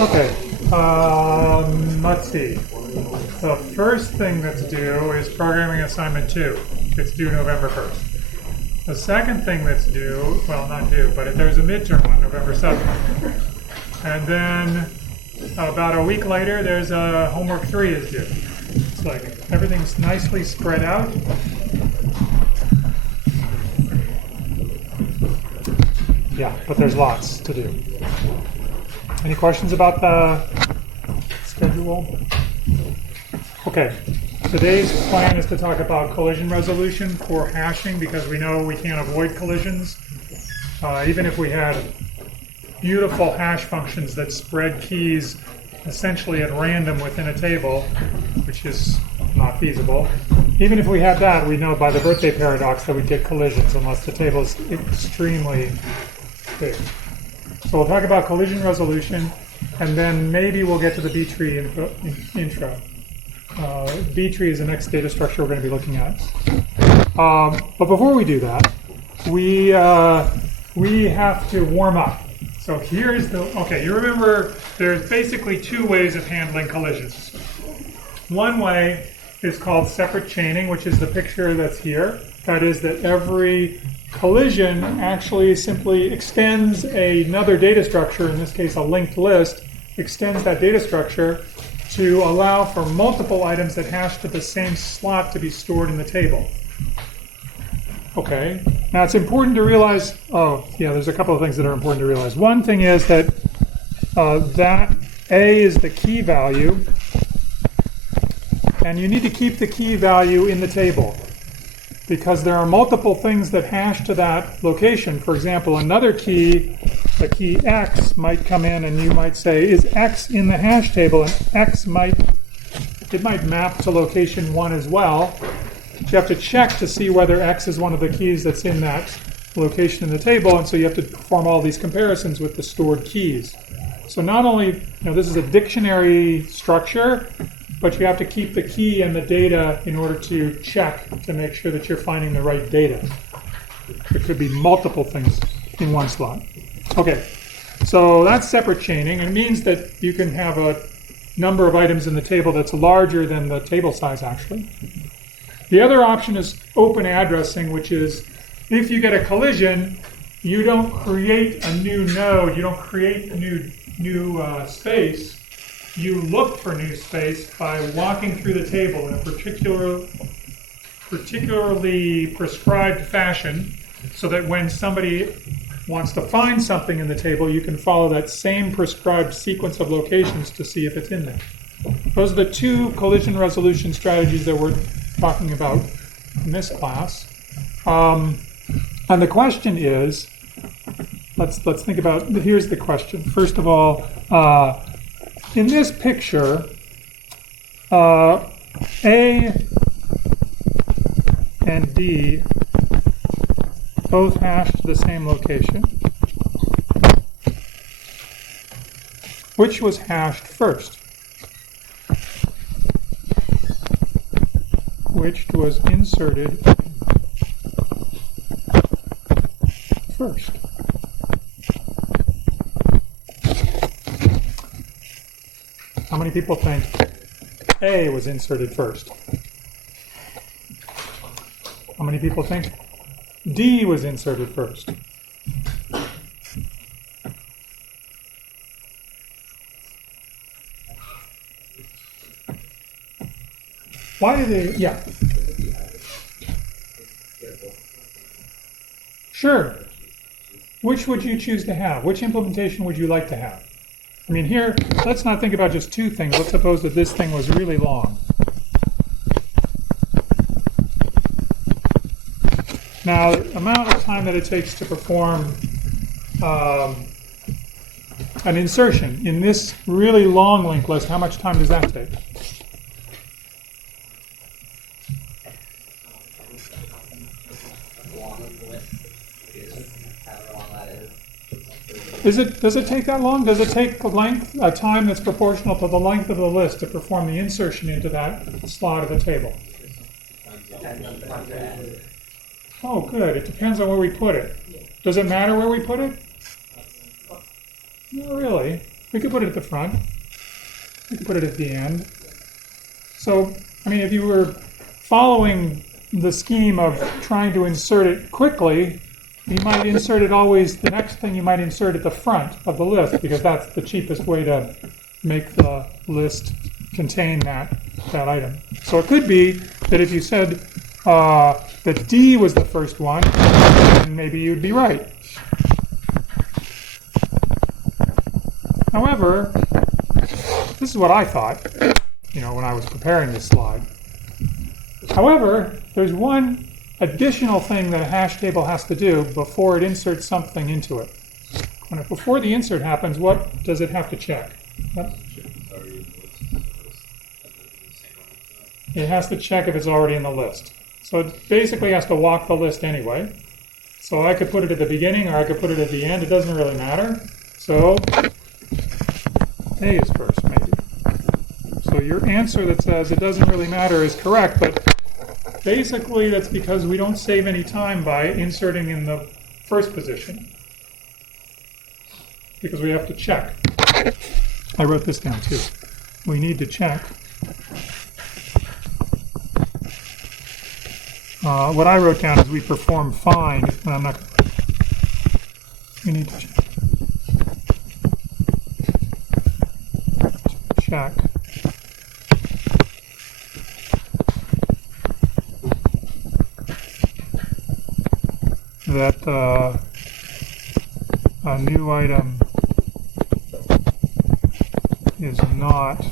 Okay, let's see. The first thing that's due is programming assignment 2. It's due November 1st. The second thing that's due, well, not due, but there's a midterm on November 7th. And then about a week later, there's a homework 3 is due. It's like everything's nicely spread out. Yeah, but there's lots to do. Any questions about the schedule? Okay, today's plan is to talk about collision resolution for hashing because we know we can't avoid collisions. Even if we had beautiful hash functions that spread keys essentially at random within a table, which is not feasible. Even if we had that, we know by the birthday paradox that we'd get collisions unless the table is extremely big. So we'll talk about collision resolution, and then maybe we'll get to the B-tree intro. B-tree is the next data structure we're going to be looking at. But before we do that, we have to warm up. So here's the, okay, you remember there's basically two ways of handling collisions. One way is called separate chaining, which is the picture that's here. That is that every collision actually simply extends another data structure, in this case a linked list, extends that data structure to allow for multiple items that hash to the same slot to be stored in the table. Okay, now it's important to realize, there's a couple of things that are important to realize. One thing is that that A is the key value, and you need to keep the key value in the table because there are multiple things that hash to that location. For example, another key, the key X, might come in and you might say, is X in the hash table? And X might map to location 1 as well. But you have to check to see whether X is one of the keys that's in that location in the table, and so you have to perform all these comparisons with the stored keys. So not only, this is a dictionary structure, but you have to keep the key and the data in order to check to make sure that you're finding the right data. There could be multiple things in one slot. Okay, so that's separate chaining. It means that you can have a number of items in the table that's larger than the table size, actually. The other option is open addressing, which is if you get a collision, you don't create a new node, you don't create a new space. You look for new space by walking through the table in a particularly prescribed fashion, so that when somebody wants to find something in the table, you can follow that same prescribed sequence of locations to see if it's in there. Those are the two collision resolution strategies that we're talking about in this class. And the question is, let's think about, here's the question. First of all, in this picture, A and D both hash to the same location. Which was hashed first? Which was inserted first? How many people think A was inserted first? How many people think D was inserted first? Why do they, yeah. Sure. Which would you choose to have? Which implementation would you like to have? I mean, here, let's not think about just two things. Let's suppose that this thing was really long. Now, the amount of time that it takes to perform an insertion in this really long linked list, how much time does that take? Does it take that long? Does it take a time that's proportional to the length of the list to perform the insertion into that slot of the table? Oh, good. It depends on where we put it. Does it matter where we put it? Not really. We could put it at the front. We could put it at the end. So, I mean, if you were following the scheme of trying to insert it quickly, you might insert it always, the next thing you might insert at the front of the list, because that's the cheapest way to make the list contain that item. So it could be that if you said that D was the first one, then maybe you'd be right. However, this is what I thought, when I was preparing this slide. However, there's one additional thing that a hash table has to do before it inserts something into it. Before the insert happens, what does it have to check? It has to check if it's already in the list. So it basically has to walk the list anyway. So I could put it at the beginning or I could put it at the end. It doesn't really matter. So A is first, maybe. So your answer that says it doesn't really matter is correct, but basically that's because we don't save any time by inserting in the first position, because we have to check. I wrote this down too. We need to check. What I wrote down is we perform find, and I'm not. We need to check. That a new item is not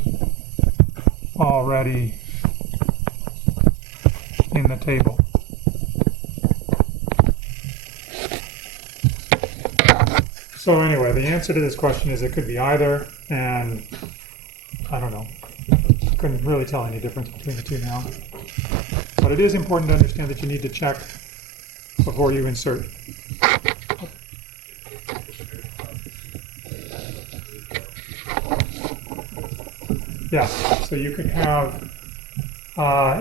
already in the table. So anyway, the answer to this question is it could be either, and I don't know. Couldn't really tell any difference between the two now. But it is important to understand that you need to check before you insert. Yeah, so you could have,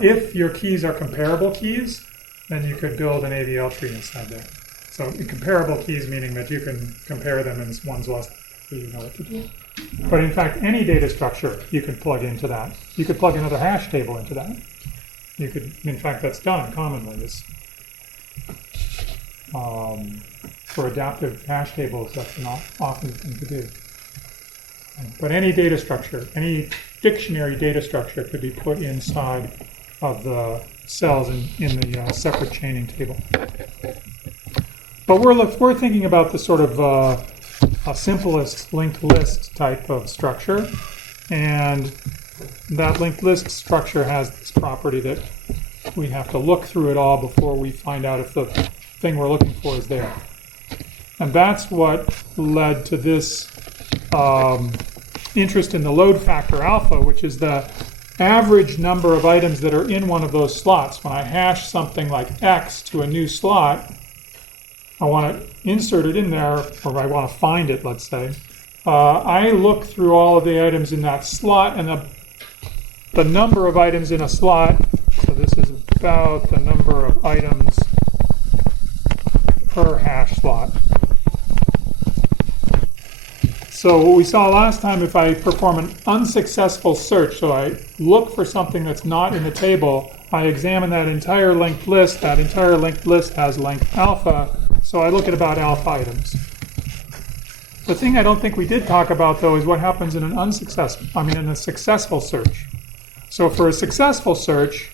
if your keys are comparable keys, then you could build an AVL tree inside there. So comparable keys meaning that you can compare them and one's less, so you know what to do. But in fact, any data structure you can plug into that. You could plug another hash table into that. You could, in fact, that's done commonly. It's, for adaptive hash tables, that's not often the thing to do. But any data structure, any dictionary data structure could be put inside of the cells in the separate chaining table. But we're thinking about the sort of a simplest linked list type of structure, and that linked list structure has this property that we have to look through it all before we find out if the thing we're looking for is there. And that's what led to this interest in the load factor alpha, which is the average number of items that are in one of those slots. When I hash something like X to a new slot, I want to insert it in there, or I want to find it, let's say. I look through all of the items in that slot, and the number of items in a slot, so this is about the number of items per hash slot. So what we saw last time, if I perform an unsuccessful search, so I look for something that's not in the table, I examine that entire linked list. That entire linked list has length alpha, so I look at about alpha items. The thing I don't think we did talk about, though, is what happens in in a successful search. So for a successful search,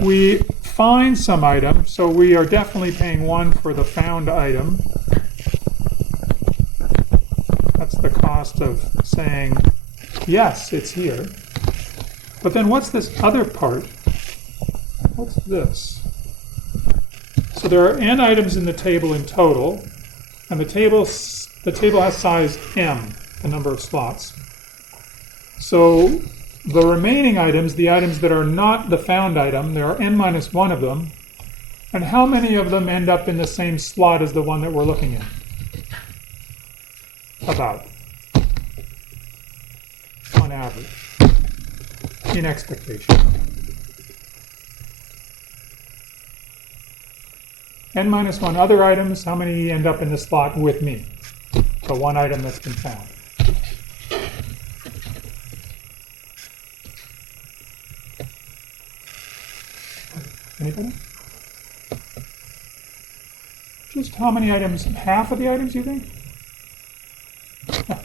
we find some item, so we are definitely paying 1 for the found item. That's the cost of saying, yes, it's here. But then what's this other part? What's this? So there are n items in the table in total, and the table has size m, the number of slots. So the remaining items, the items that are not the found item, there are n minus 1 of them, and how many of them end up in the same slot as the one that we're looking in? About, on average, in expectation. N minus 1 other items, how many end up in the slot with me? The one item that's been found. Anybody? Just how many items? Half of the items, you think? Yeah.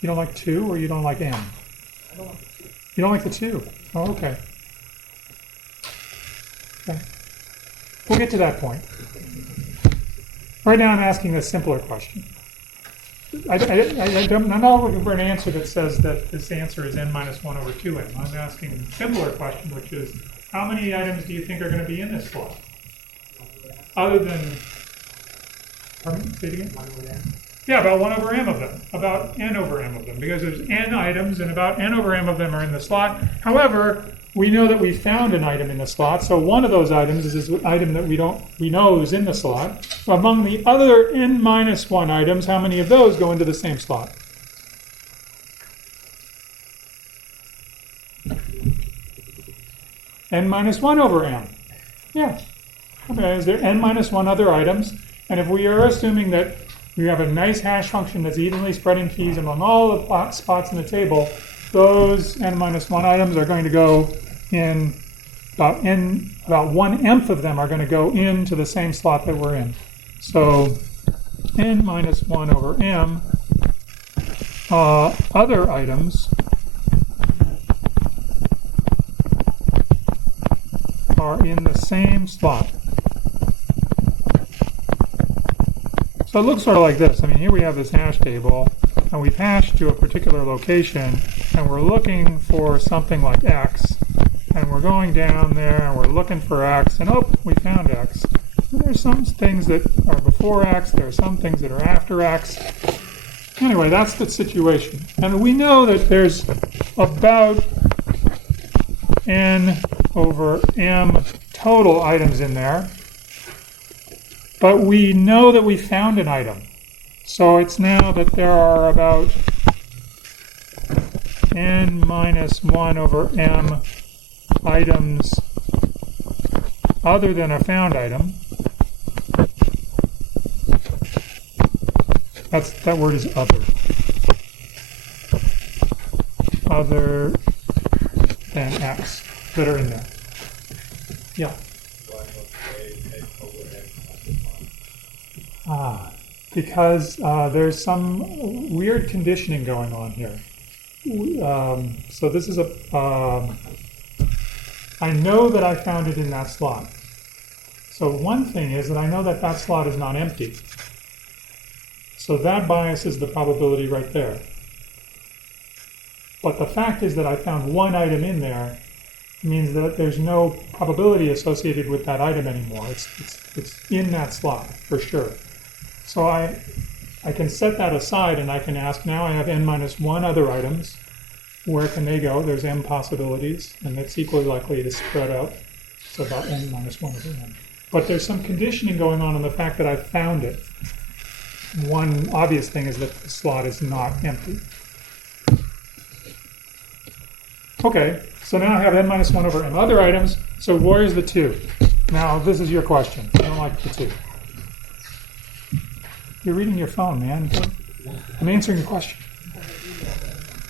You don't like 2, or you don't like n? I don't like the 2. You don't like the 2? Oh, okay. Okay. We'll get to that point. Right now I'm asking a simpler question. I'm not looking for an answer that says that this answer is n minus 1 over 2n. I'm asking a simpler question, which is, how many items do you think are going to be in this slot? Other than, pardon me, say it again? Yeah, about 1 over m of them, about n over m of them, because there's n items and about n over m of them are in the slot. However, we know that we found an item in the slot, so one of those items is this item that we know is in the slot. So among the other n minus 1 items, how many of those go into the same slot? N minus 1 over m. Yeah. Okay, is there n minus 1 other items? And if we are assuming that we have a nice hash function that's evenly spreading keys among all the spots in the table, those n minus 1 items are going to go in, about 1/m of them are going to go into the same slot that we're in. So n minus 1 over m other items are in the same slot. So it looks sort of like this. I mean, here we have this hash table, and we've hashed to a particular location, and we're looking for something like x, and we're going down there, and we're looking for x, and oh, we found x. And there's some things that are before x, there are some things that are after x. Anyway, that's the situation. And we know that there's about n over m total items in there. But we know that we found an item. So it's now that there are about n minus 1 over m items other than a found item. That word is other. Other than x that are in there. Yeah. Because there's some weird conditioning going on here. So this is I know that I found it in that slot. So one thing is that I know that that slot is not empty. So that biases the probability right there. But the fact is that I found one item in there means that there's no probability associated with that item anymore. It's in that slot for sure. So I can set that aside and I can ask, now I have n minus 1 other items. Where can they go? There's m possibilities, and it's equally likely to spread out. So about n minus 1 over n. But there's some conditioning going on in the fact that I found it. One obvious thing is that the slot is not empty. Okay, so now I have n minus 1 over m other items. So where's the 2? Now this is your question. I don't like the 2. You're reading your phone, man. I'm answering your question.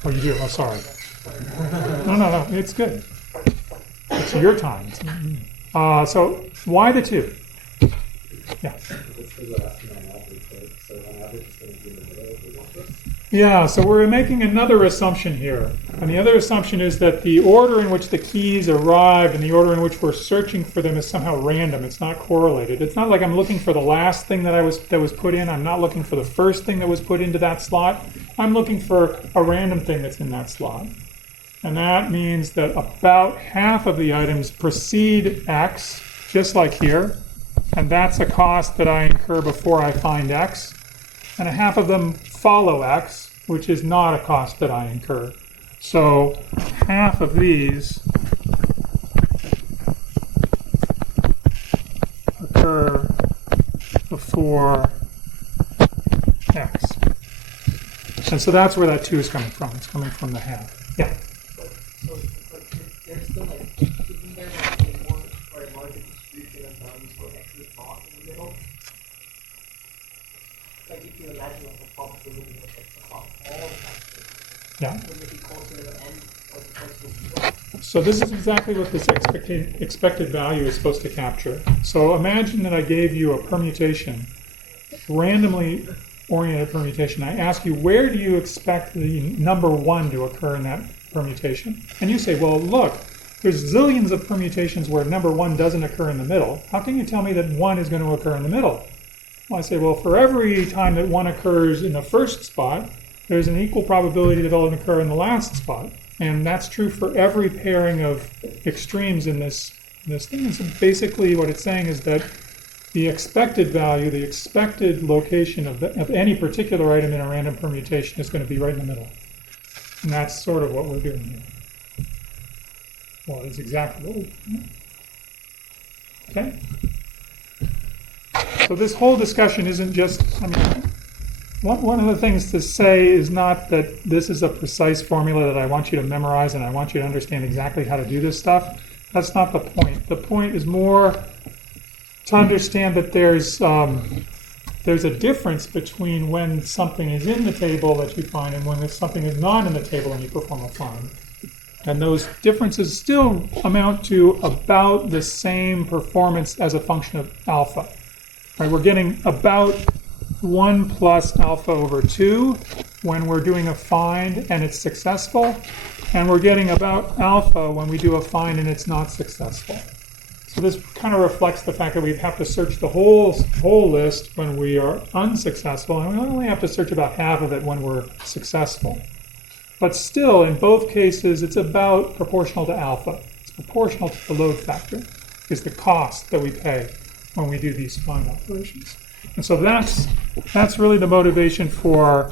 Oh, you do? Oh, sorry. No. It's good. It's your time. So why the 2? Yeah. Yeah, so we're making another assumption here. And the other assumption is that the order in which the keys arrived and the order in which we're searching for them is somehow random. It's not correlated. It's not like I'm looking for the last thing that was put in. I'm not looking for the first thing that was put into that slot. I'm looking for a random thing that's in that slot. And that means that about half of the items precede X, just like here. And that's a cost that I incur before I find X. And a half of them follow X, which is not a cost that I incur. So half of these occur before X. And so that's where that 2 is coming from. It's coming from the half. Yeah? So, there's still isn't there a more or a larger distribution of values for X is not in the middle? Like if you imagine like a probability of X across all the factors. Yeah. Wouldn't it be closer to the end as opposed to the beginning? So this is exactly what this expected value is supposed to capture. So imagine that I gave you a permutation, randomly oriented permutation. I ask you, where do you expect the number 1 to occur in that permutation? And you say, well, look, there's zillions of permutations where number 1 doesn't occur in the middle. How can you tell me that 1 is going to occur in the middle? Well, I say, well, for every time that 1 occurs in the first spot, there's an equal probability that it'll occur in the last spot. And that's true for every pairing of extremes in this thing. And so basically what it's saying is that the expected value, the expected location of any particular item in a random permutation is going to be right in the middle. And that's sort of what we're doing here. Well, it's exactly what we're doing. Okay? So this whole discussion isn't just, one of the things to say is not that this is a precise formula that I want you to memorize and I want you to understand exactly how to do this stuff. That's not the point. The point is more to understand that there's a difference between when something is in the table that you find and when something is not in the table and you perform a find. And those differences still amount to about the same performance as a function of alpha. Right, we're getting about 1 plus alpha over 2 when we're doing a find and it's successful, and we're getting about alpha when we do a find and it's not successful. So this kind of reflects the fact that we have to search the whole list when we are unsuccessful, and we only have to search about half of it when we're successful. But still, in both cases, it's about proportional to alpha. It's proportional to the load factor, is the cost that we pay when we do these find operations. And so that's really the motivation for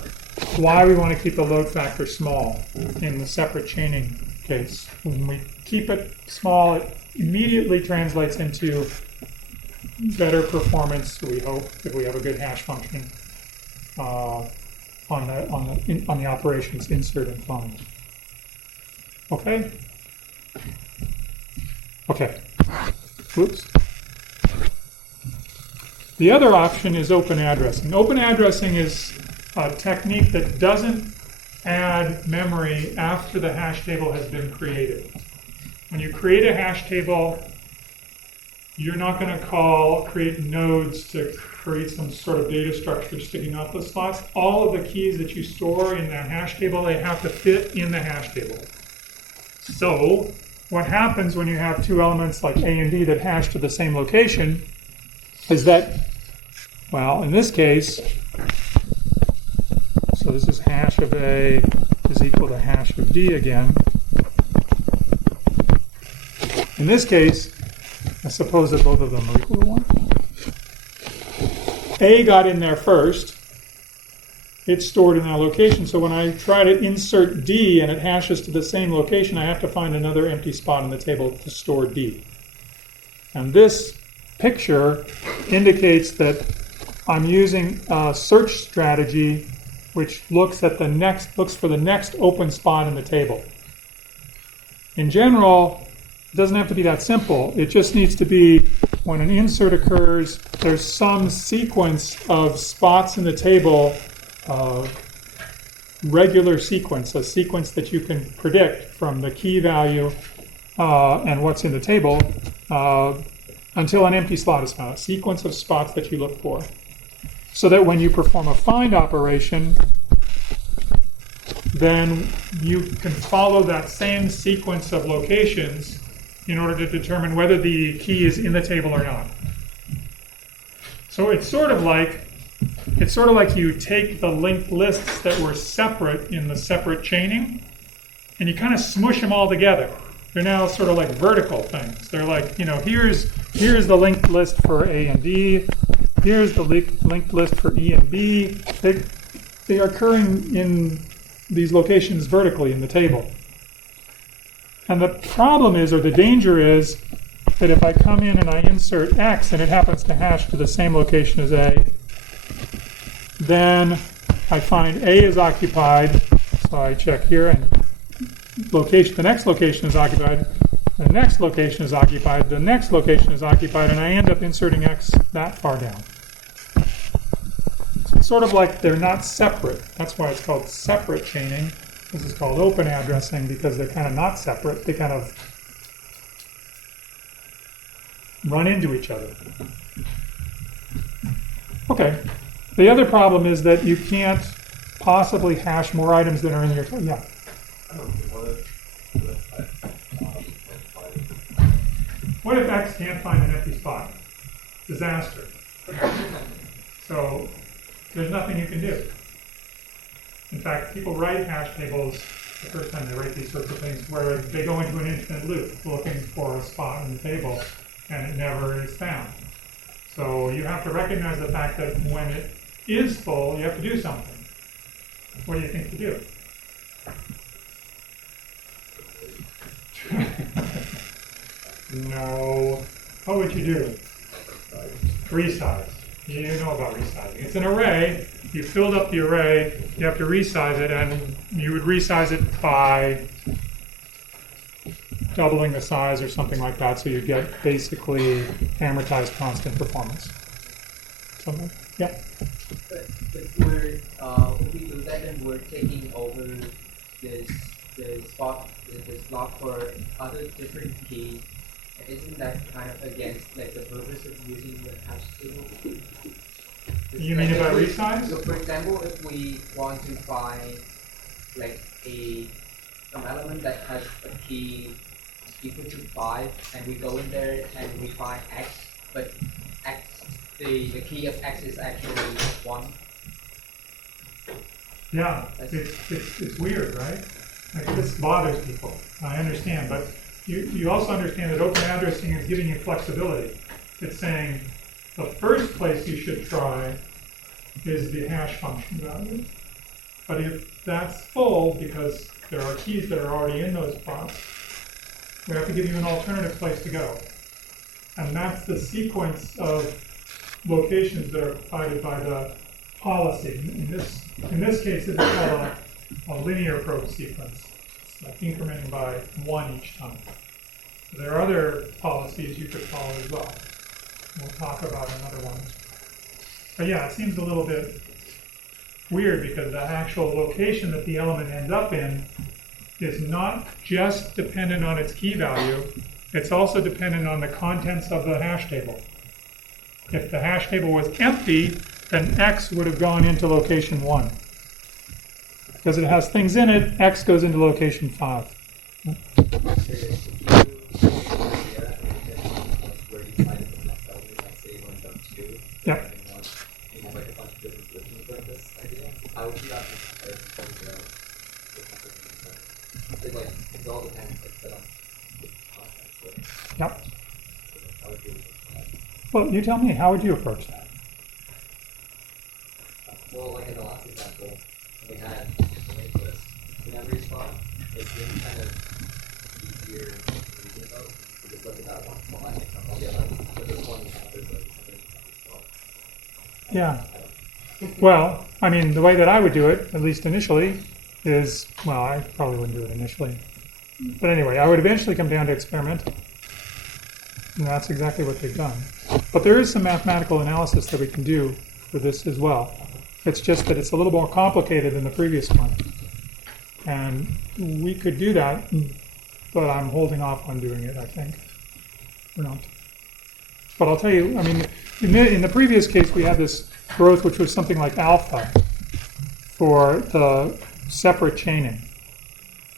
why we want to keep the load factor small in the separate chaining case. When we keep it small, it immediately translates into better performance, we hope, if we have a good hash function on the operations insert and find. Okay? Okay. Oops. The other option is open addressing. Open addressing is a technique that doesn't add memory after the hash table has been created. When you create a hash table, you're not going to create nodes to create some sort of data structure sticking out the slots. All of the keys that you store in that hash table, they have to fit in the hash table. So what happens when you have two elements like A and D that hash to the same location is that, well, in this case, so this is hash of A is equal to hash of D again. In this case, I suppose that both of them are equal to 1. A got in there first. It's stored in that location. So when I try to insert D and it hashes to the same location, I have to find another empty spot in the table to store D. And this picture indicates that I'm using a search strategy which looks for the next open spot in the table. In general, it doesn't have to be that simple. It just needs to be when an insert occurs, there's some sequence of spots in the table, regular sequence, a sequence that you can predict from the key value and what's in the table until an empty slot is found, a sequence of spots that you look for. So that when you perform a find operation, then you can follow that same sequence of locations in order to determine whether the key is in the table or not. So it's sort of like you take the linked lists that were separate in the separate chaining, and you kind of smush them all together. They're now sort of like vertical things. They're like, here's the linked list for A and D. Here's the linked list for E and B. They are occurring in these locations vertically in the table. And the problem is, or the danger is, that if I come in and I insert X and it happens to hash to the same location as A, then I find A is occupied, so I check here, and the next location is occupied, the next location is occupied, the next location is occupied, and I end up inserting X that far down. So it's sort of like they're not separate. That's why it's called separate chaining. This is called open addressing because they're kind of not separate. They kind of run into each other. Okay. The other problem is that you can't possibly hash more items than are in your target. Yeah. What if X can't find an empty spot? Disaster. So there's nothing you can do. In fact, people write hash tables the first time they write these sorts of things where they go into an infinite loop looking for a spot in the table and it never is found. So you have to recognize the fact that when it is full, you have to do something. What do you think to do? No. What would you do? Resize. You know about resizing. It's an array. You filled up the array. You have to resize it, and you would resize it by doubling the size or something like that, so you get basically amortized constant performance. Something? Yeah. But we're if we do that, then we're taking over the slot for other different keys. Isn't that kind of against like the purpose of using the hash table? You mean about resize? So for example, if we want to find like some element that has a key equal to 5, and we go in there and we find X, but the key of X is actually 1. Yeah, it's weird, right? Like, this bothers people. I understand, but you also understand that open addressing is giving you flexibility. It's saying the first place you should try is the hash function value. But if that's full, because there are keys that are already in those spots, we have to give you an alternative place to go. And that's the sequence of locations that are provided by the policy. In this case, it's called a linear probe sequence. It's like incrementing by 1 each time. So there are other policies you could follow as well. We'll talk about another one. But yeah, it seems a little bit weird because the actual location that the element ends up in is not just dependent on its key value, it's also dependent on the contents of the hash table. If the hash table was empty, then X would have gone into location 1. Because it has things in it, X goes into location 5. Yep. Yep. Well, you tell me, how would you approach that? Well, like in the last example, we had a link list in every spot. It's been kind of easier to reason about. You just look at that one spot and all the other ones. But this one, there's like something spot. Yeah. Well, I mean, the way that I would do it, at least initially, is, well, I probably wouldn't do it initially. But anyway, I would eventually come down to experimental. And that's exactly what they've done. But there is some mathematical analysis that we can do for this as well. It's just that it's a little more complicated than the previous one. And we could do that, but I'm holding off on doing it, I think. We're not. But I'll tell you, I mean, in the previous case, we had this growth which was something like alpha for the separate chaining.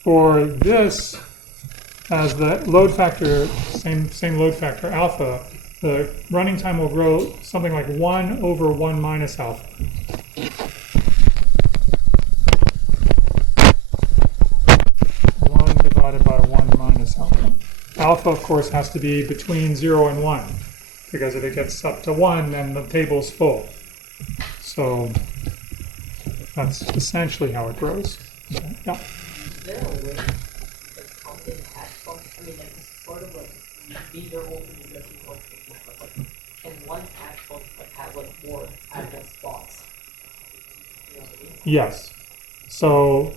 For this, as the load factor, same load factor, alpha, the running time will grow something like 1 over 1 minus alpha. 1 divided by 1 minus alpha. Alpha, of course, has to be between 0 and 1, because if it gets up to 1, then the table's full. So that's essentially how it grows. Okay. Yeah. Is there a way to count in hash function? I mean, like, it's sort of like these are open addressing functions, but like, can one hash function like have like more address spots? You know what I mean? Yes. So,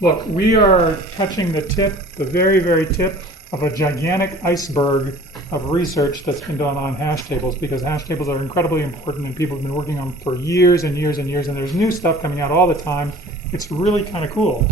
look, we are touching the tip, the very, very tip of a gigantic iceberg of research that's been done on hash tables, because hash tables are incredibly important and people have been working on them for years and years and years, and there's new stuff coming out all the time. It's really kind of cool.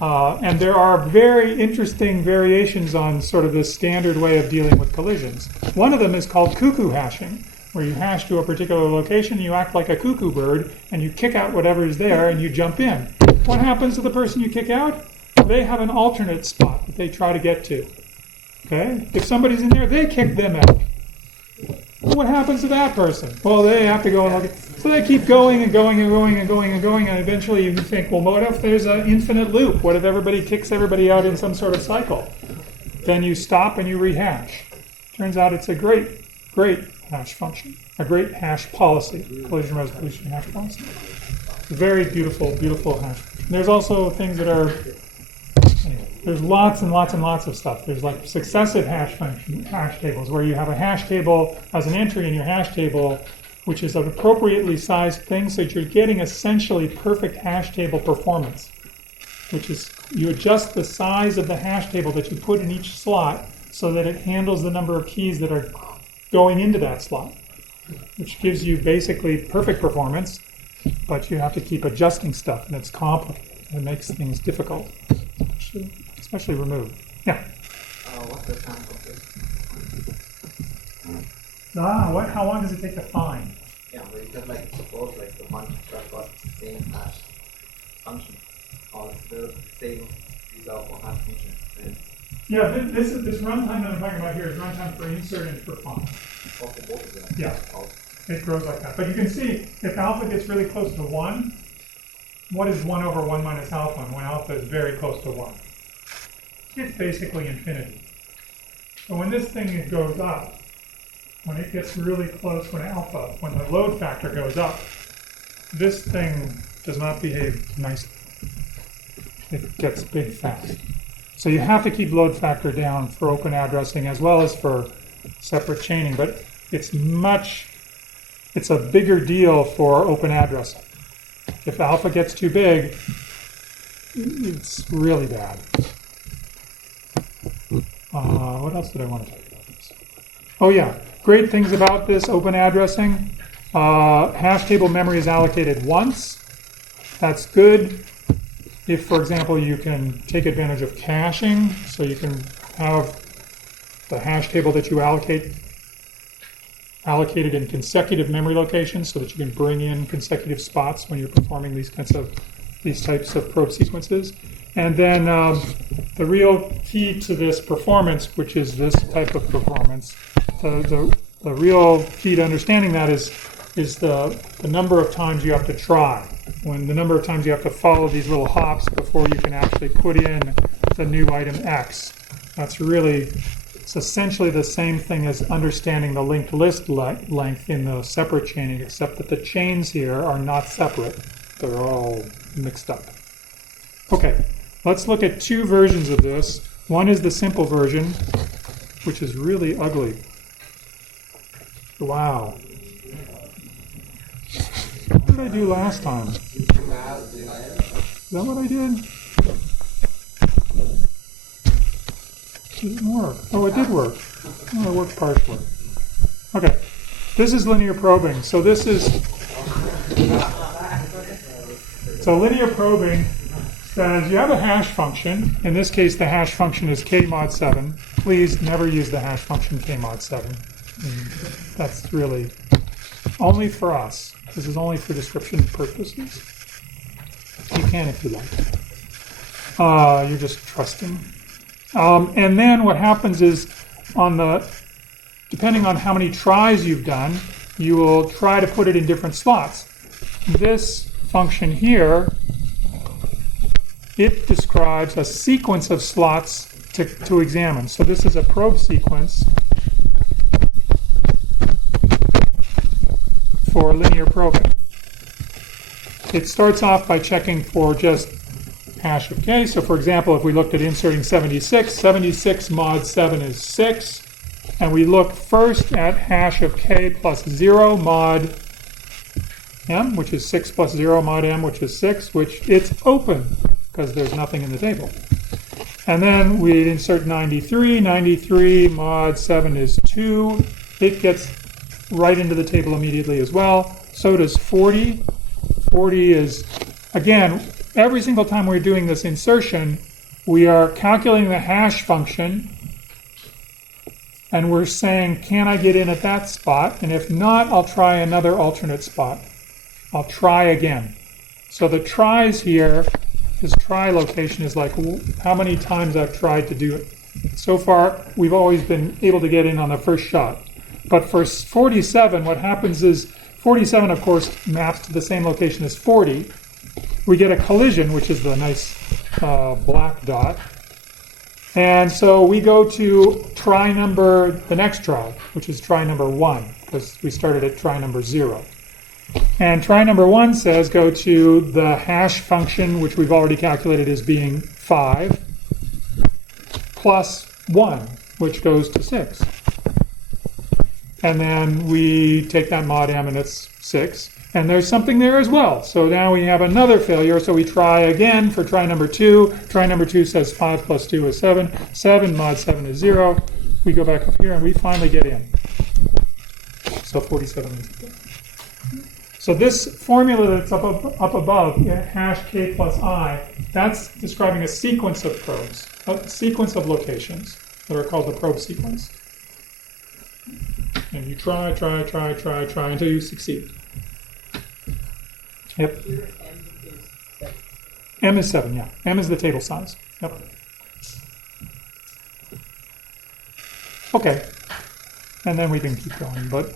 And there are very interesting variations on sort of this standard way of dealing with collisions. One of them is called cuckoo hashing, where you hash to a particular location, you act like a cuckoo bird, and you kick out whatever is there and you jump in. What happens to the person you kick out? They have an alternate spot that they try to get to. Okay? If somebody's in there, they kick them out. What happens to that person? Well, they have to go and look at. So they keep going and going and going and going and going, and eventually you think, well, what if there's an infinite loop? What if everybody kicks everybody out in some sort of cycle? Then you stop and you rehash. Turns out it's a great hash function, a great hash policy, collision resolution hash policy. Very beautiful, beautiful hash function. There's also things that are. Anyway, there's lots and lots and lots of stuff. There's like successive hash tables, where you have a hash table as an entry in your hash table, which is an appropriately sized thing, so that you're getting essentially perfect hash table performance, which is you adjust the size of the hash table that you put in each slot so that it handles the number of keys that are going into that slot, which gives you basically perfect performance, but you have to keep adjusting stuff, and it's complicated. It makes things difficult, especially remove. Yeah. What's the time of this? How long does it take to find? Yeah, but you could like suppose like the function that got the same hash function, or the same result for hash function. And Yeah, this runtime that I'm talking about here is runtime for insert and for find. for both of them. Yeah. Oh, It grows like that. But you can see if alpha gets really close to 1, what is 1 over 1 minus alpha when alpha is very close to 1? It's basically infinity. But when this thing goes up, when it gets really close, when the load factor goes up, this thing does not behave nicely. It gets big fast. So you have to keep load factor down for open addressing as well as for separate chaining, but it's a bigger deal for open addressing. If alpha gets too big, it's really bad. What else did I want to tell you about this? Oh yeah, great things about this open addressing. Hash table memory is allocated once. That's good if, for example, you can take advantage of caching, so you can have the hash table that you allocated in consecutive memory locations, so that you can bring in consecutive spots when you're performing these types of probe sequences. And then the real key to this performance, which is this type of performance, the real key to understanding that is the number of times you have to try. When the number of times you have to follow these little hops before you can actually put in the new item X. It's essentially the same thing as understanding the linked list length in the separate chaining, except that the chains here are not separate. They're all mixed up. Okay, let's look at two versions of this. One is the simple version, which is really ugly. Wow. What did I do last time? Is that what I did? Didn't work. Oh, it did work. Oh, it worked partially. Okay, this is linear probing. So linear probing says you have a hash function. In this case, the hash function is k mod 7. Please never use the hash function k mod 7. That's really only for us. This is only for description purposes. You can if you like. You're just trusting. And then what happens is, depending on how many tries you've done, you will try to put it in different slots. This function here, it describes a sequence of slots to examine. So this is a probe sequence for linear probing. It starts off by checking for just hash of k. So for example, if we looked at inserting 76 mod 7 is 6, and we look first at hash of k plus 0 mod m, which is 6 plus 0 mod m, which is 6, which it's open because there's nothing in the table. And then we'd insert 93. 93 mod 7 is 2. It gets right into the table immediately as well. So does 40. 40 is, again, every single time we're doing this insertion, we are calculating the hash function, and we're saying, can I get in at that spot? And if not, I'll try another alternate spot. I'll try again. So the tries here, this try location is like how many times I've tried to do it. So far, we've always been able to get in on the first shot. But for 47, what happens is 47, of course, maps to the same location as 40. We get a collision, which is the nice black dot. And so we go to the next try, which is try number 1, because we started at try number 0. And try number 1 says go to the hash function, which we've already calculated as being 5, plus 1, which goes to 6. And then we take that mod m, and it's 6. And there's something there as well. So now we have another failure. So we try again for try number 2. Try number 2 says 5 plus 2 is 7. 7 mod 7 is 0. We go back up here, and we finally get in. So 47 is there. So this formula that's up above, hash k plus I, that's describing a sequence of probes, a sequence of locations that are called the probe sequence. And you try until you succeed. Yep. Here M is 7. M is 7, yeah. M is the table size. Yep. Okay. And then we can keep going. But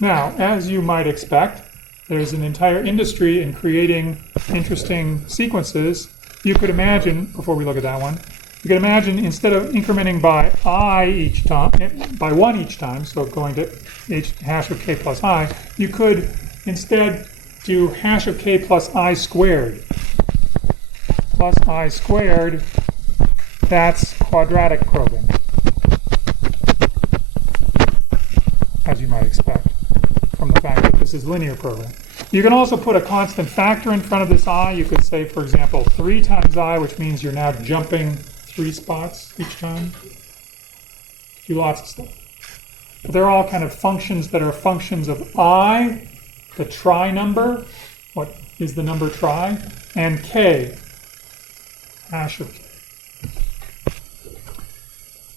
now, as you might expect, there's an entire industry in creating interesting sequences. You could imagine, before we look at that one, you could imagine instead of incrementing by I each time, by 1 each time, so going to hash of k plus I, you could instead do hash of k plus I squared. Plus I squared, that's quadratic probing, as you might expect from the fact that this is linear probing. You can also put a constant factor in front of this I. You could say, for example, 3 times I, which means you're now jumping 3 spots each time. Do lots of stuff. But they're all kind of functions that are functions of I, the try number, what is the number try, and k, hash of k.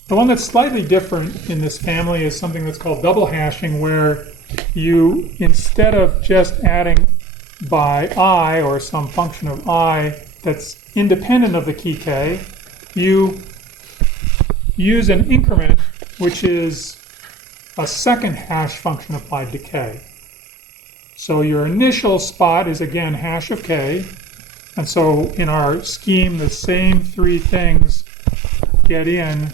The one that's slightly different in this family is something that's called double hashing, where you, instead of just adding by I or some function of I that's independent of the key k, you use an increment which is a second hash function applied to k. So your initial spot is again hash of k, and so in our scheme the same 3 things get in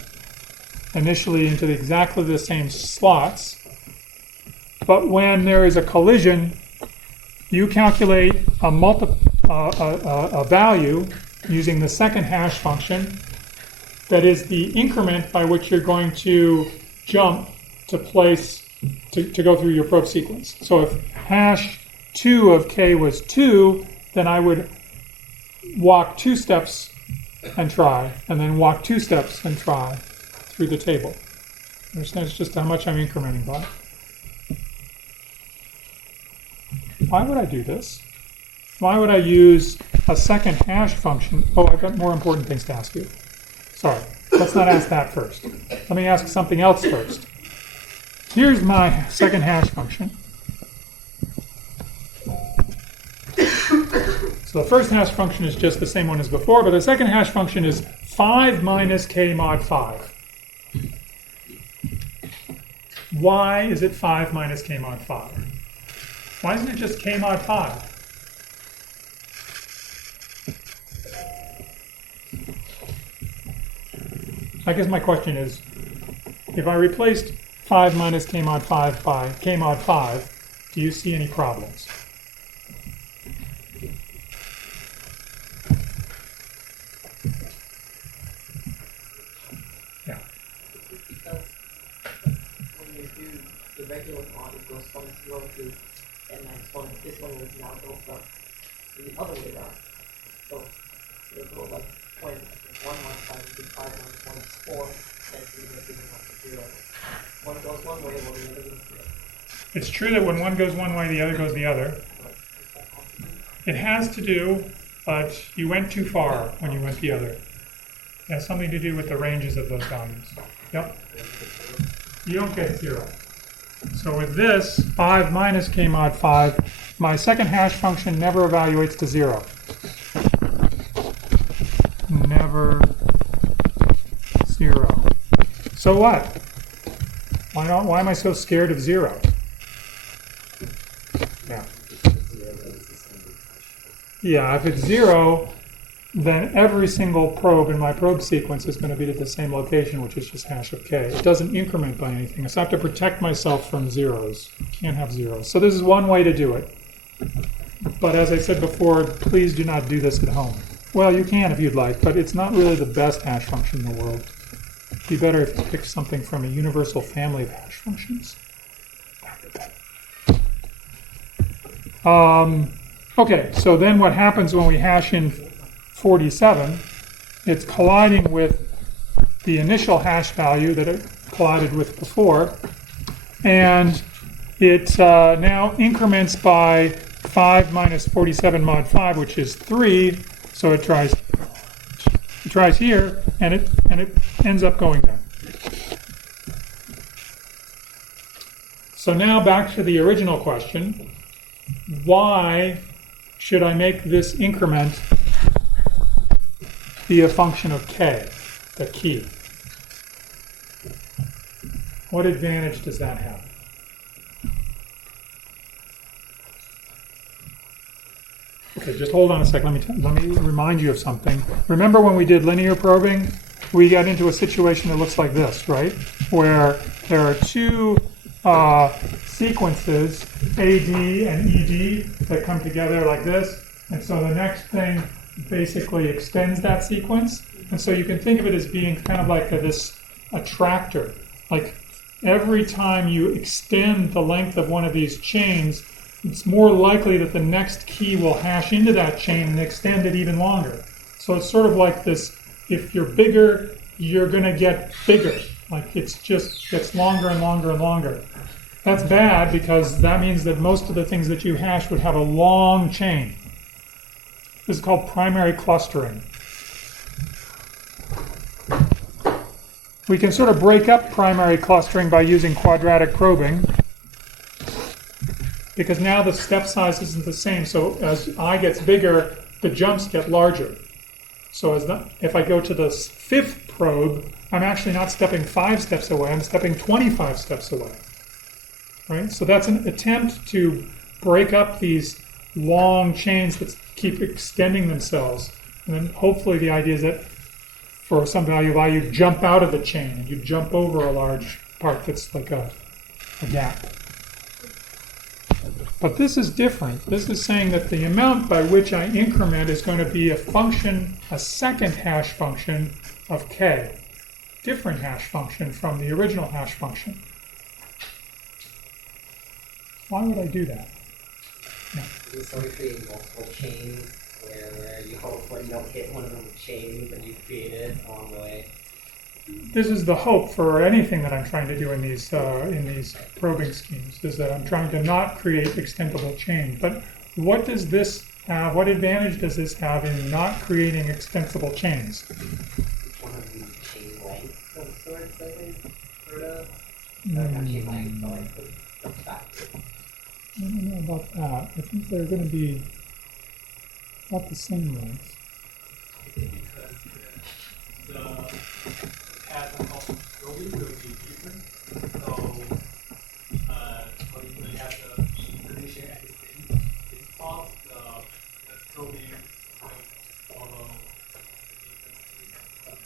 initially into exactly the same slots. But when there is a collision, you calculate a value using the second hash function that is the increment by which you're going to jump to place to go through your probe sequence. So if hash 2 of k was 2, then I would walk 2 steps and try, and then walk 2 steps and try through the table. Understand? It's just how much I'm incrementing by. Why would I do this? Why would I use a second hash function? Oh, I've got more important things to ask you. Sorry, let's not ask that first. Let me ask something else first. Here's my second hash function. So the first hash function is just the same one as before, but the second hash function is 5 minus k mod 5. Why is it 5 minus k mod 5? Why isn't it just k mod 5? I guess my question is, if I replaced 5 minus k mod 5 by k mod 5, do you see any problems? Yeah. Because when you do the regular mod, it goes from 0 to n minus 1. This one would now go from the other way around. So it'll go like when 1 times 5 minus 1 is 4, then 3 is giving us a 0. One goes one way, while the other goes the other. It's true that when one goes one way, the other goes the other. It has to do, but you went too far when you went the other. It has something to do with the ranges of those values. Yep. You don't get 0. So with this, 5 minus k mod 5, my second hash function never evaluates to 0. Never 0. So what? Why am I so scared of 0? Yeah. Yeah, if it's 0, then every single probe in my probe sequence is going to be at the same location, which is just hash of k. It doesn't increment by anything. So I have to protect myself from zeros. Can't have zeros. So this is one way to do it. But as I said before, please do not do this at home. Well, you can if you'd like, but it's not really the best hash function in the world. It'd be better if you picked something from a universal family of hash functions. Okay, so then what happens when we hash in 47, it's colliding with the initial hash value that it collided with before, and it now increments by 5 minus 47 mod 5, which is 3, so it tries here, and it ends up going there. So now back to the original question, why should I make this increment be a function of k, the key? What advantage does that have? Okay, just hold on a second. Let me remind you of something. Remember when we did linear probing, we got into a situation that looks like this, right? Where there are two sequences, AD and ED, that come together like this. And so the next thing basically extends that sequence. And so you can think of it as being kind of like a tractor. Like every time you extend the length of one of these chains, it's more likely that the next key will hash into that chain and extend it even longer. So it's sort of like this, if you're bigger, you're going to get bigger. Like it just gets longer and longer and longer. That's bad because that means that most of the things that you hash would have a long chain. This is called primary clustering. We can sort of break up primary clustering by using quadratic probing, because now the step size isn't the same. So as I gets bigger, the jumps get larger. So if I go to the fifth probe, I'm actually not stepping 5 steps away, I'm stepping 25 steps away. Right? So that's an attempt to break up these long chains that keep extending themselves. And then hopefully the idea is that for some value of I, you jump out of the chain and you jump over a large part that's like a gap. But this is different. This is saying that the amount by which I increment is going to be a function, a second hash function of k. Different hash function from the original hash function. Why would I do that? Yeah. You sort of create multiple chains where you hope when you don't hit one of them with chains that you created along the way. This is the hope for anything that I'm trying to do in these probing schemes, is that I'm trying to not create extendable chain. But what does this have? What advantage does this have in not creating extensible chains? One of the chain length of sorts, I think, sort of. Not chain length, but like the factor. I don't know about that. I think they're going to be about the same length. Because the pattern of probing will be different. So, when you have the prediction at the same spot, the probing will follow the different.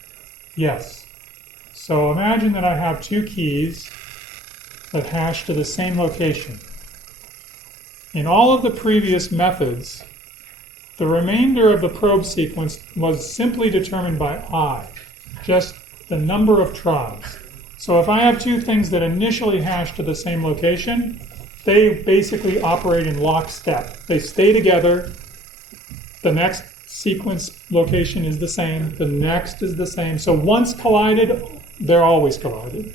Yes. So imagine that I have two keys that hash to the same location. In all of the previous methods, the remainder of the probe sequence was simply determined by I, just the number of tries. So if I have two things that initially hash to the same location, they basically operate in lockstep. They stay together. The next sequence location is the same, the next is the same. So once collided, they're always collided.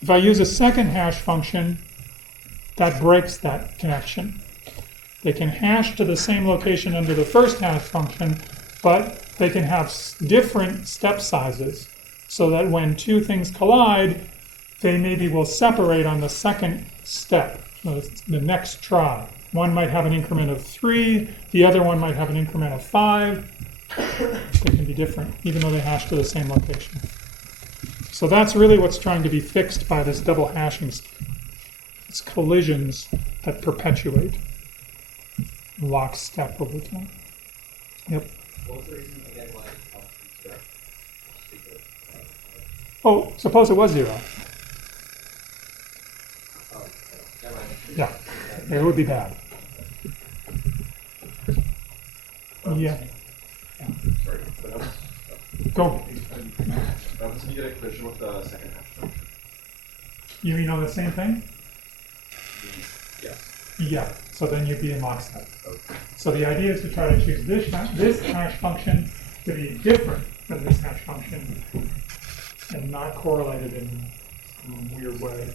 If I use a second hash function, that breaks that connection. They can hash to the same location under the first hash function, but they can have different step sizes so that when two things collide, they maybe will separate on the second step, the next try. One might have an increment of 3, the other one might have an increment of 5. They can be different, even though they hash to the same location. So that's really what's trying to be fixed by this double hashing scheme. It's collisions that perpetuate lockstep over time. Yep. What was the reason again why it Oh, suppose it was 0. Oh, never mind. Yeah, it would be bad. Yeah. Sorry, but Go. doesn't you get a collision with the second hash function? You mean on the same thing? Yes. Yeah. So then you'd be in lockstep. Okay. So the idea is to try to choose this hash function to be different than this hash function and not correlated in some weird way,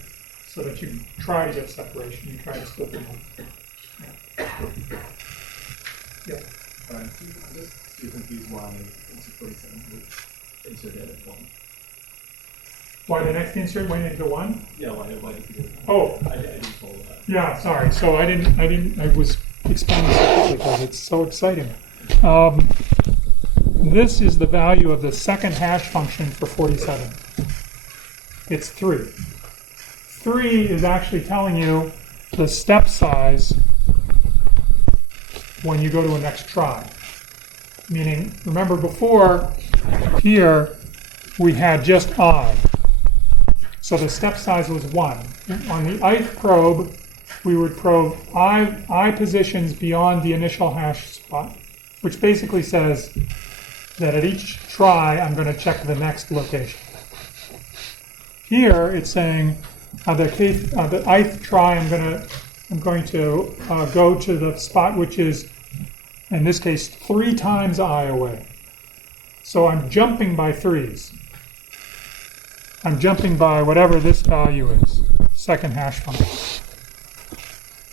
so that you try to get separation. You try to split them up. Yeah. I'm just too confused why it's 47 would insert it at 1. Why the next insert went into 1? Yeah, why does it do that? Oh, I didn't follow that. yeah, sorry. So I was explaining separately because it's so exciting. This is the value of the second hash function for 47. It's 3. 3 is actually telling you the step size when you go to a next try. Meaning, remember before, here, we had just I. So the step size was 1. On the ith probe, we would probe I positions beyond the initial hash spot, which basically says that at each try, I'm going to check the next location. Here, it's saying the ith try, I'm going to go to the spot which is, in this case, 3 times I away. So I'm jumping by 3s. I'm jumping by whatever this value is, second hash function.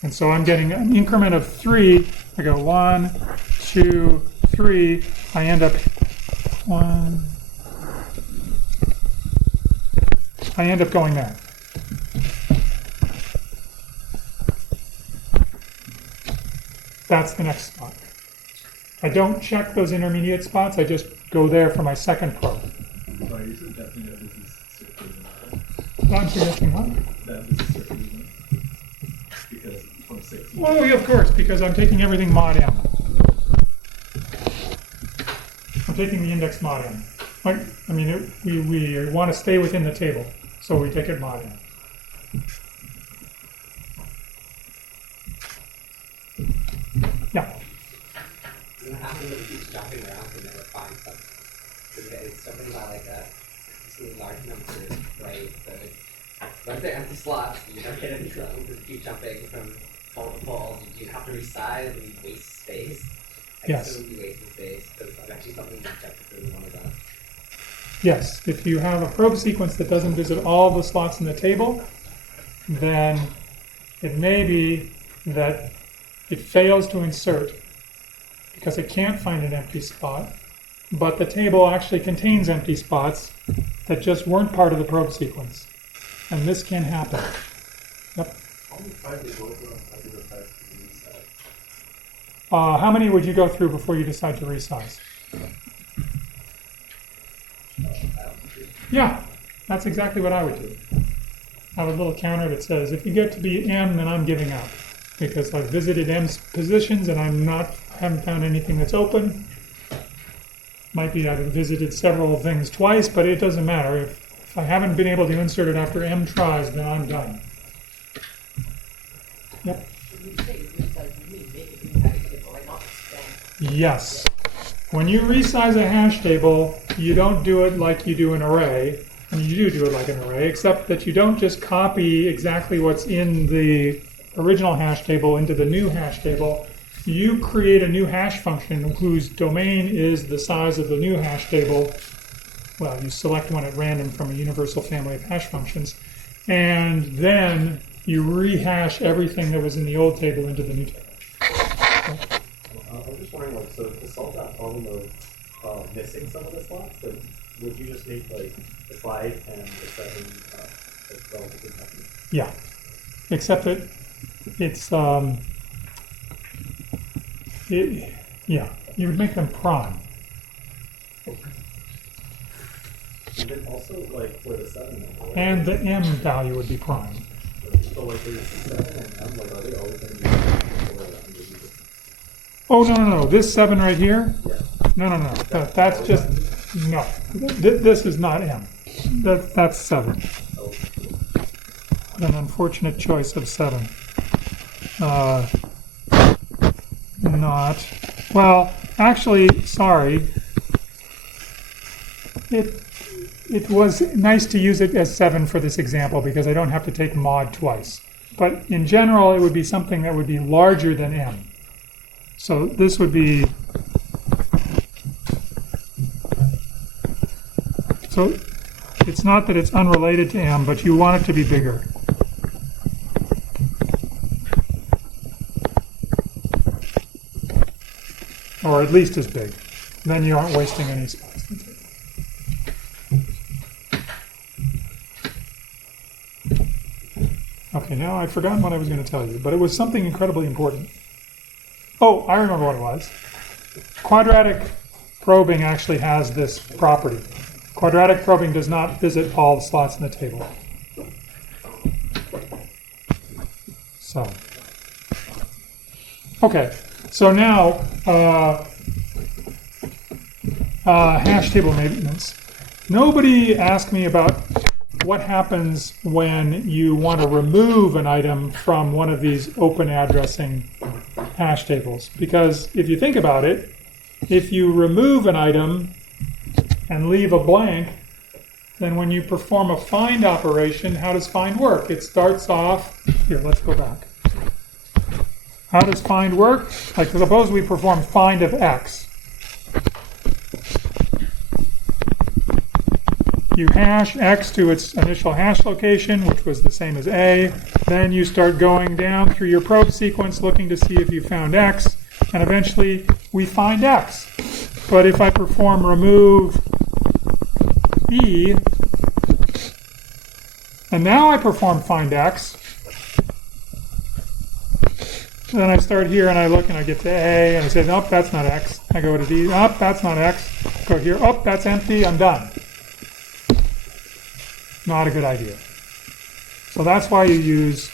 And so I'm getting an increment of 3. I go 1, 2, 3. I end up 1. I end up going there. That's the next spot. I don't check those intermediate spots. I just go there for my second probe. Sorry, you're suggesting that this is circadian. I'm suggesting what? That this is circadian. Because from 6. Oh, yeah, of course, because I'm taking everything mod m. I'm taking the index mod m. I mean, we want to stay within the table, so we take it mod m. Yeah. What happens when it keeps jumping around and never finds something? Because it's something about like this really large number, right? So when they're empty slots, you don't get any trouble because you keep jumping from pole to pole. You have to resize and you waste space. I Yes. still be wasting space because it's actually something you objectively want to go. Yes, if you have a probe sequence that doesn't visit all the slots in the table, then it may be that it fails to insert because it can't find an empty spot, but the table actually contains empty spots that just weren't part of the probe sequence. And this can happen. Yep. How many would you go through before you decide to resize? Yeah, that's exactly what I would do. I have a little counter that says, if you get to be M, then I'm giving up. Because I've visited M's positions and haven't found anything that's open. Might be I've visited several things twice, but it doesn't matter. If I haven't been able to insert it after M tries, then I'm done. Yep. Yes. When you resize a hash table, you don't do it like you do an array. I mean, you do it like an array, except that you don't just copy exactly what's in the original hash table into the new hash table. you create a new hash function whose domain is the size of the new hash table. Well, you select one at random from a universal family of hash functions, and then you rehash everything that was in the old table into the new table. I'm just wondering, like, so to solve that problem of missing some of the slots, like, would you just make like the 5 and the 7 like relatively happy? Yeah, except that it's yeah, you would make them prime. And then also, like, for the 7, like, And the m value would be prime. so like there's 7 and M, like, are they always going to be or Oh, no. This 7 right here? yeah. No. That's just, no. This is not m. That's 7. Oh, An unfortunate choice of 7. Not. Well, actually, sorry. It was nice to use it as 7 for this example because I don't have to take mod twice. But in general, it would be something that would be larger than m. So this would be, so it's not that it's unrelated to m, but you want it to be bigger. Or at least as big. Then you aren't wasting any space. Okay, now I've forgotten what I was going to tell you, but it was something incredibly important. Oh, I remember what it was. Quadratic probing actually has this property. Quadratic probing does not visit all the slots in the table. So, okay, so now hash table maintenance. Nobody asked me about what happens when you want to remove an item from one of these open addressing hash tables. Because if you think about it, if you remove an item and leave a blank, then when you perform a find operation, how does find work? It starts off, here, let's go back. How does find work? Like, suppose we perform find of x. You hash x to its initial hash location, which was the same as a. Then you start going down through your probe sequence looking to see if you found x, and eventually we find x. But if I perform remove e, and now I perform find x, then I start here and I look and I get to a, and I say, nope, that's not x. I go to d, nope, that's not x. Go here, oh, that's empty, I'm done. Not a good idea. So that's why you use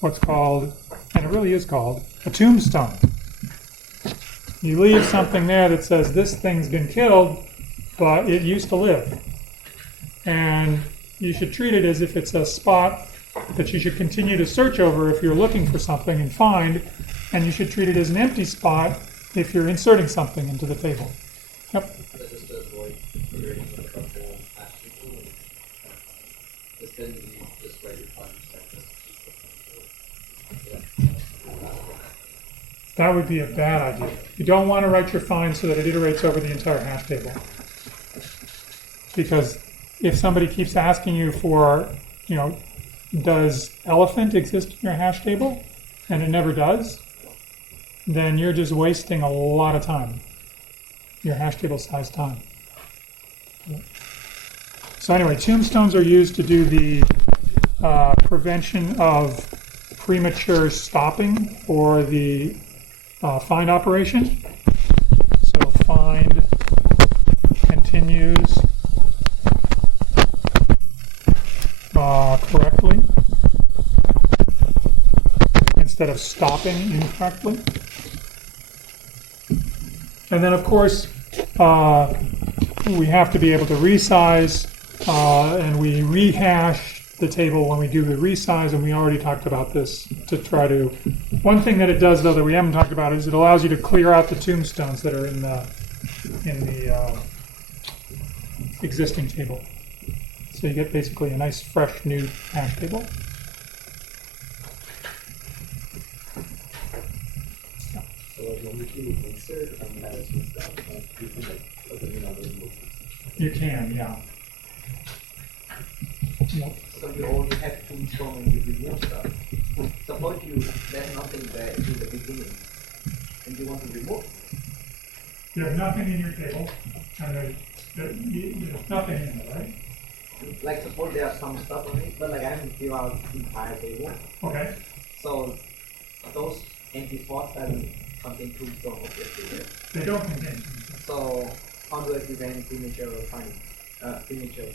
what's called, and it really is called, a tombstone. You leave something there that says this thing's been killed, but it used to live. And you should treat it as if it's a spot that you should continue to search over if you're looking for something and find, and you should treat it as an empty spot if you're inserting something into the table. Yep. Just to avoid creating a couple hash table, just then you just write your find set just to keep the That would be a bad idea. You don't want to write your find so that it iterates over the entire hash table. Because if somebody keeps asking you for, does elephant exist in your hash table, and it never does, then you're just wasting a lot of time, your hash table size time. So anyway, tombstones are used to do the prevention of premature stopping for the find operation. So find continues correctly instead of stopping incorrectly. And then, of course, we have to be able to resize, and we rehash the table when we do the resize, and we already talked about this to try to... One thing that it does, though, that we haven't talked about is it allows you to clear out the tombstones that are in the existing table. So you get basically a nice, fresh, new hash table. Yeah. when you insert and add some stuff, you can like put them in other movies. You can, yeah. Yep. So you only have tombstone and you remove stuff. Suppose there's nothing there in the beginning, and you want to remove. You have nothing in your table, and there's nothing in there, right? Like suppose there are some stuff on it, but like I haven't filled out the entire table. Okay. So those empty spots doesn't contain tombstone obviously. They don't contain. So how do I prevent premature finding? Premature.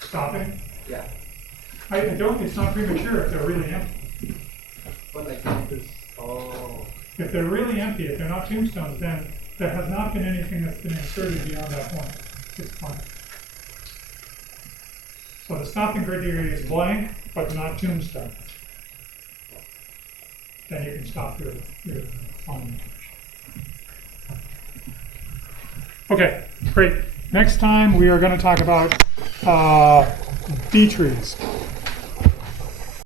Stopping. Yeah. I don't. It's not premature if they're really empty. But like this. Oh. If they're really empty, if they're not tombstones, then there has not been anything that's been inserted beyond that point. It's fine. So the stopping criteria is blank, but not tombstone. Then you can stop your finding. Okay, great. Next time we are going to talk about bee trees.